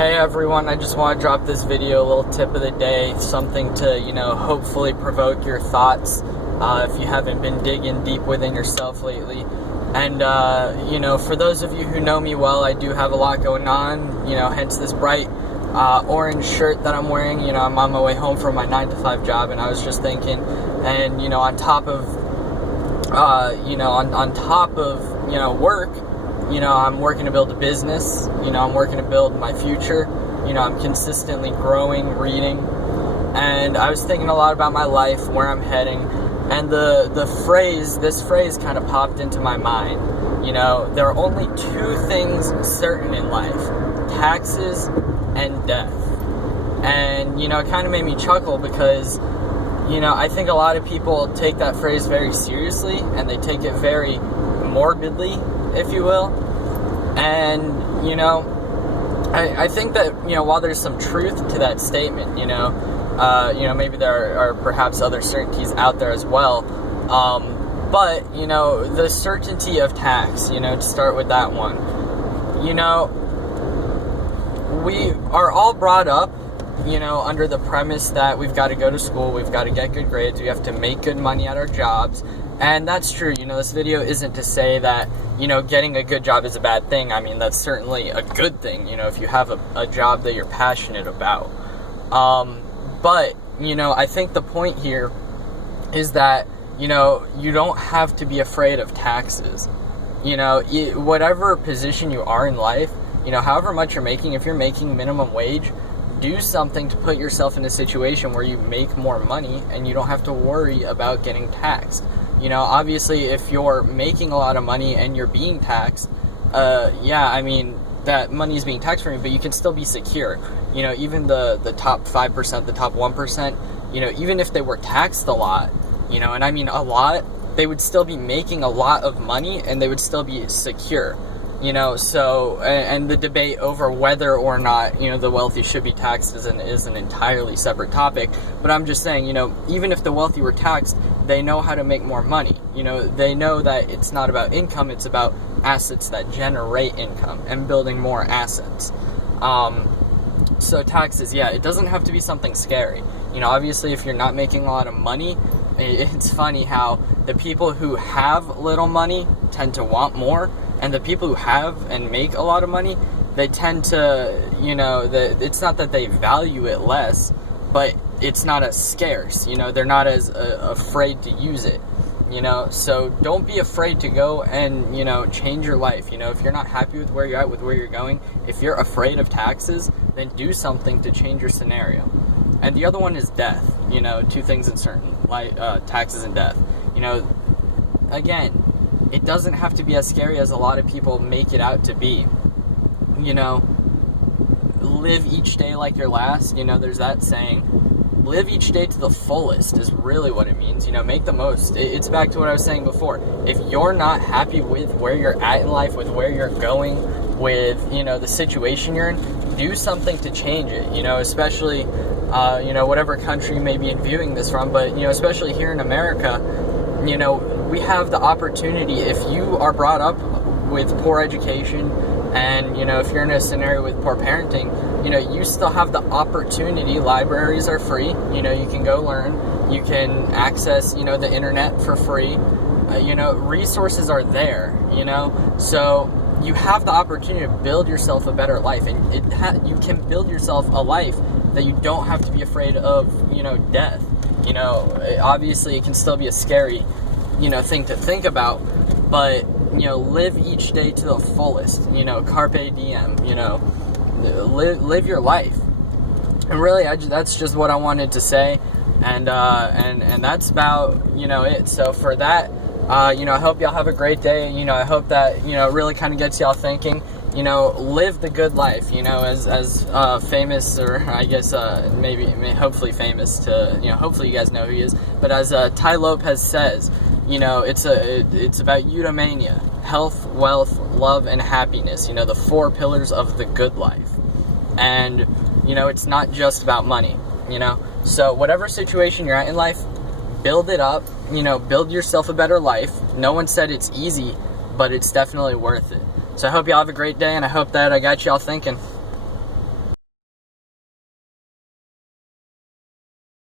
Hey everyone, I just want to drop this video, a little tip of the day, something to, hopefully provoke your thoughts if you haven't been digging deep within yourself lately. And, for those of you who know me well, I do have a lot going on, hence this bright orange shirt that I'm wearing. I'm on my way home from my 9-to-5 job, and I was just thinking, and, on top of, work, I'm working to build a business, I'm working to build my future, I'm consistently growing, reading, and I was thinking a lot about my life, where I'm heading, and this phrase kind of popped into my mind. There are only two things certain in life: taxes and death. And, it kind of made me chuckle because, I think a lot of people take that phrase very seriously, and they take it very morbidly, if you will. And, I think that, while there's some truth to that statement, maybe there are perhaps other certainties out there as well. But, the certainty of tax, to start with that one, we are all brought up, under the premise that we've got to go to school, we've got to get good grades, we have to make good money at our jobs. And that's true. This video isn't to say that, getting a good job is a bad thing. I mean, that's certainly a good thing, if you have a job that you're passionate about. But, I think the point here is that, you don't have to be afraid of taxes. Whatever position you are in life, however much you're making, if you're making minimum wage, do something to put yourself in a situation where you make more money and you don't have to worry about getting taxed. Obviously, if you're making a lot of money and you're being taxed, that money is being taxed from you, but you can still be secure. Even the top 5%, the top 1%, even if they were taxed a lot, and I mean a lot, they would still be making a lot of money and they would still be secure. So, and the debate over whether or not, the wealthy should be taxed is an entirely separate topic. But I'm just saying, even if the wealthy were taxed, they know how to make more money. They know that it's not about income, it's about assets that generate income and building more assets. So taxes, it doesn't have to be something scary. Obviously, if you're not making a lot of money, it's funny how the people who have little money tend to want more. And the people who have and make a lot of money, they tend to, it's not that they value it less, but it's not as scarce. They're not as afraid to use it. So don't be afraid to go and, change your life. If you're not happy with where you're at, with where you're going, if you're afraid of taxes, then do something to change your scenario. And the other one is death. Two things in certain, like taxes and death. Again, it doesn't have to be as scary as a lot of people make it out to be. Live each day like your last. There's that saying. Live each day to the fullest is really what it means. Make the most. It's back to what I was saying before. If you're not happy with where you're at in life, with where you're going, with, the situation you're in, do something to change it. Especially, whatever country you may be viewing this from, but, especially here in America, we have the opportunity, if you are brought up with poor education and, if you're in a scenario with poor parenting, you still have the opportunity. Libraries are free. You can go learn. You can access, the internet for free. Resources are there, So you have the opportunity to build yourself a better life. And you can build yourself a life that you don't have to be afraid of, death. Obviously it can still be a scary thing to think about, but live each day to the fullest. Carpe diem. Live your life. And really, that's just what I wanted to say, and that's about it. So for that, I hope y'all have a great day. I hope that it really kind of gets y'all thinking. Live the good life. As famous, or I guess hopefully famous to hopefully you guys know who he is. But as Ty Lopez says, it's about eudaimonia: health, wealth, love, and happiness. The 4 pillars of the good life. And it's not just about money. So whatever situation you're at in life, build it up. Build yourself a better life. No one said it's easy, but it's definitely worth it. So I hope y'all have a great day, and I hope that I got y'all thinking.